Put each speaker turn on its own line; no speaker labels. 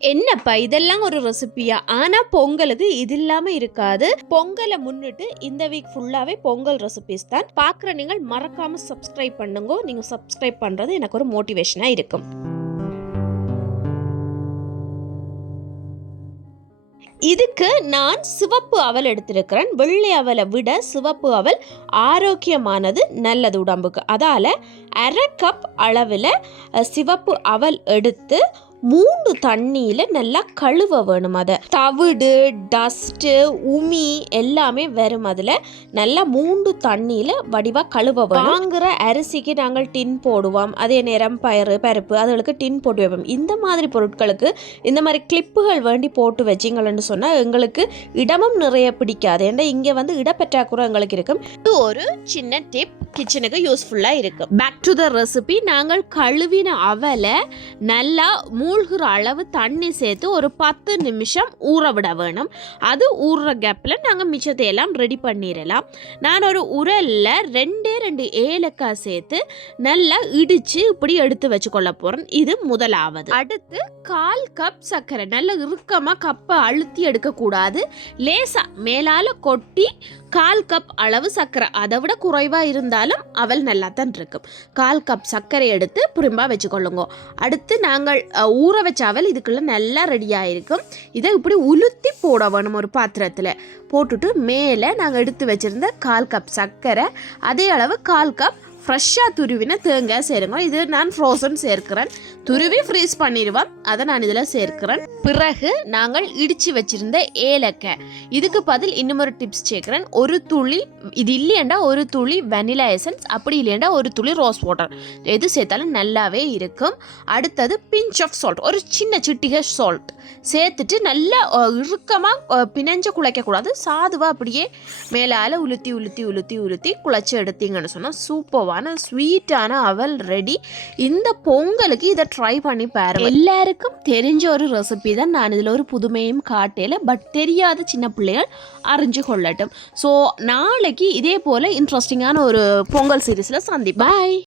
என்னப்பா இதெல்லாம் ஒரு ரெசிபியா ஆனா பொங்கலுக்கு இது இல்லாம இருக்காது. பொங்கலை முன்னிட்டு இந்த வீக் ஃபுல்லாவே பொங்கல் ரெசிபிஸ் தான். பாக்குற நீங்கள் மறக்காம சப்ஸ்கிரைப் பண்ணுங்க. நீங்க சப்ஸ்கிரைப் பண்றது எனக்கு ஒரு மோட்டிவேஷனா இருக்கும். இதுக்கு நான் சிவப்பு அவல் எடுத்திருக்கிறேன். வெள்ளை அவலை விட சிவப்பு அவல் ஆரோக்கியமானது நல்லது உடம்புக்கு. அதால் அரை கப் அளவில் சிவப்பு அவல் எடுத்து மூணு தண்ணியில் நல்லா கழுவ வேணும் அதை. தவிடு டஸ்ட்டு உமி எல்லாமே வரும் அதில். நல்லா மூன்று தண்ணியில் வடிவாக கழுவ வேணும். வாங்குற அரிசிக்கு நாங்கள் டின் போடுவோம். அதே நேரம் பயிறு பருப்பு அதுகளுக்கு டின் போட்டு வைப்போம். இந்த மாதிரி பொருட்களுக்கு இந்த மாதிரி கிளிப்புகள் வேண்டி போட்டு வச்சிங்களன்னு சொன்னால் எங்களுக்கு இடமும் நிறைய பிடிக்காது. ஏன்னா இங்கே வந்து இடப்பற்றாக்குறை எங்களுக்கு இருக்கும். இது ஒரு சின்ன டிப் கிச்சனுக்கு யூஸ்ஃபுல்லாக இருக்கும் பேக் டு த ரெசிபி நாங்கள் கழுவின அவலை நல்லா மூழ்கிற அளவு தண்ணி சேர்த்து ஒரு பத்து நிமிஷம் ஊற விட வேணும். அது ஊறுற கேப்பில் நாங்கள் மிச்சத்தை எல்லாம் ரெடி பண்ணிடலாம் நான் ஒரு உரலில் ரெண்டே ரெண்டு ஏலக்காய் சேர்த்து நல்லா இடித்து இப்படி எடுத்து வச்சுக்கொள்ள போகிறேன் இது முதலாவது. அடுத்து கால் கப் சர்க்கரை. நல்ல இறுக்கமாக கப்பை அழுத்தி எடுக்கக்கூடாது லேசாக மேலால் கொட்டி கால் கப் அளவு சர்க்கரை. அதை விட குறைவாக இருந்தாலும் அவல் நல்லா தான் இருக்கும். கால் கப் சர்க்கரை எடுத்து புறும்பாக வச்சுக்கொள்ளுங்க. அடுத்து நாங்கள் ஊற வச்ச அவல் இதுக்குள்ளே நல்லா ரெடியாக இருக்கும் இதை இப்படி உலுத்தி போட வேணும் ஒரு பாத்திரத்தில். போட்டுட்டு மேலே நாங்கள் எடுத்து வச்சுருந்த கால் கப் சர்க்கரை அதே அளவு கால் கப் ஃப்ரெஷ்ஷாக துருவின தேங்காய் சேருங்க இது நான் ஃப்ரோசன் சேர்க்கிறேன். துருவி ஃப்ரீஸ் பண்ணிடுவேன் அதை நான் இதில் சேர்க்கிறேன். பிறகு நாங்கள் இடித்து வச்சிருந்த ஏலக்காய். இதுக்கு பதில் இன்னும் ஒரு டிப்ஸ் சேர்க்குறேன். ஒரு துளி இது இல்லையண்டா ஒரு துளி வெனிலா எசன்ஸ் அப்படி இல்லையண்டா ஒரு துளி ரோஸ் வாட்டர் எது சேர்த்தாலும் நல்லாவே இருக்கும். அடுத்தது பிஞ்ச் ஆஃப் சால்ட் ஒரு சின்ன சிட்டிகை சால்ட் சேர்த்துட்டு நல்லா இறுக்கமாக பிணைஞ்சு குழைக்கக்கூடாது சாதுவாக அப்படியே மேலால் உளுத்தி உளுத்தி உளுத்தி உளுத்தி குழைச்சி எடுத்தீங்கன்னு சொன்னால் சூப்பரான ஸ்வீட்டான அவல் ரெடி இந்த பொங்கலுக்கு இதை ட்ரை பண்ணி பாருங்க. எல்லாருக்கும் தெரிஞ்ச ஒரு ரெசிபி தான் நான் இதில் ஒரு புதுமையும் காட்டல. பட் தெரியாத சின்ன பிள்ளைகள் அறிஞ்சு கொள்ளட்டும். ஸோ நாளைக்கு இதே போல் இன்ட்ரெஸ்டிங்கான ஒரு பொங்கல் சீரீஸில் சந்திப்பேன் பாய்